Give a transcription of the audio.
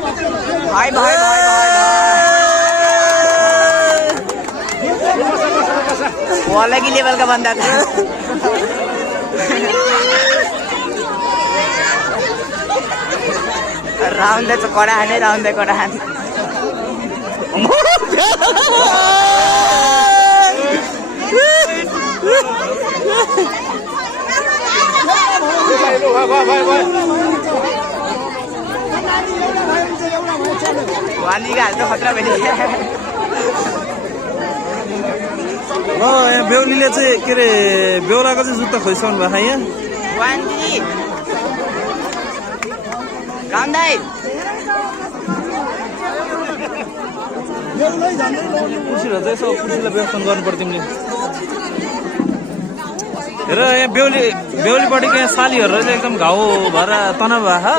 भाई भाई भाई वो अलग ही लेवल का बंदा था। राउंड दे चकोड़ा है नहीं राउंड दे कोड़ा है। वानी का तो खतरा बनी है। बेहुलीले चाहिँ के अरे बेहुलाको चाहिँ जुत्ता खोइसाउनु भएको यहाँ वानी कामदाई कुर्सीहरू चाहिँ यसो कुर्सीलाई व्यवस्था गर्नु पर्छ तिमीले हेर यहाँ बेहुलीपट्टिको यहाँ सालीहरू चाहिँ एकदम घाउ भएर तनाव भएको